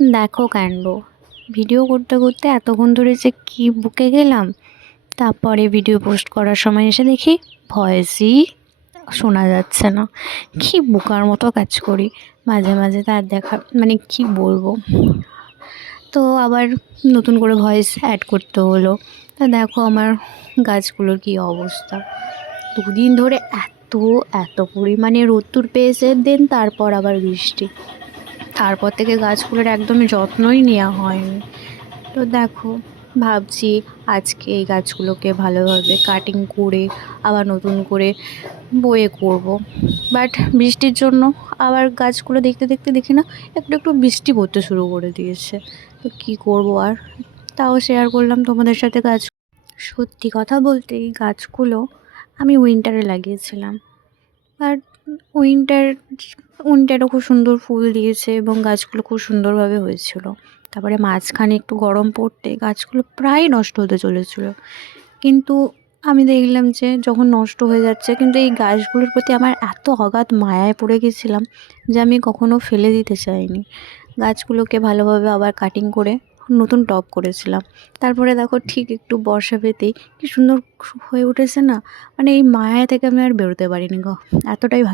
দেখো কাণ্ড, ভিডিও করতে করতে এতক্ষণ ধরে যে কী বুকে গেলাম, তারপরে ভিডিও পোস্ট করার সময় এসে দেখি ভয়েসই শোনা যাচ্ছে না। কি বোকার মতো কাজ করি মাঝে মাঝে, তার দেখা মানে কি বলবো। তো আবার নতুন করে ভয়েস অ্যাড করতে হলো। তা দেখো আমার গাছগুলোর কী অবস্থা। দুদিন ধরে এত এত পরিমাণে রোদ্দুর পেয়েছে, দেন তারপর আবার বৃষ্টি, তারপর থেকে গাছগুলোর একদমই যত্নই নেওয়া হয়নি। তো দেখো, ভাবছি আজকে এই গাছগুলোকে ভালোভাবে কাটিং করে আবার নতুন করে বয়ে করব। বাট বৃষ্টির জন্য আবার গাছগুলো দেখতে দেখতে দেখি না একটু একটু বৃষ্টি পড়তে শুরু করে দিয়েছে। তো কী করব আর, তাও শেয়ার করলাম তোমাদের সাথে গাছ। সত্যি কথা বলতে এই গাছগুলো আমি উইন্টারে লাগিয়েছিলাম, আর উইন্টার উইন্টারও খুব সুন্দর ফুল দিয়েছে এবং গাছগুলো খুব সুন্দরভাবে হয়েছিল। তারপরে মাঝখানে একটু গরম পড়তে গাছগুলো প্রায় নষ্ট হতে চলেছিল, কিন্তু আমি দেখলাম যে যখন নষ্ট হয়ে যাচ্ছে, কিন্তু এই গাছগুলোর প্রতি আমার এত অগাধ মায়ায় পড়ে গেছিলাম যে আমি কখনো ফেলে দিতে চাইনি। গাছগুলোকে ভালোভাবে আবার কাটিং করে নতুন টব করেছিলাম। তারপরে দেখো ঠিক একটু বর্ষা পেতেই কি সুন্দর হয়ে উঠেছে না, মানে এই মায়া থেকে আমি আর বেরোতে পারিনি গো, এতটাই ভালো।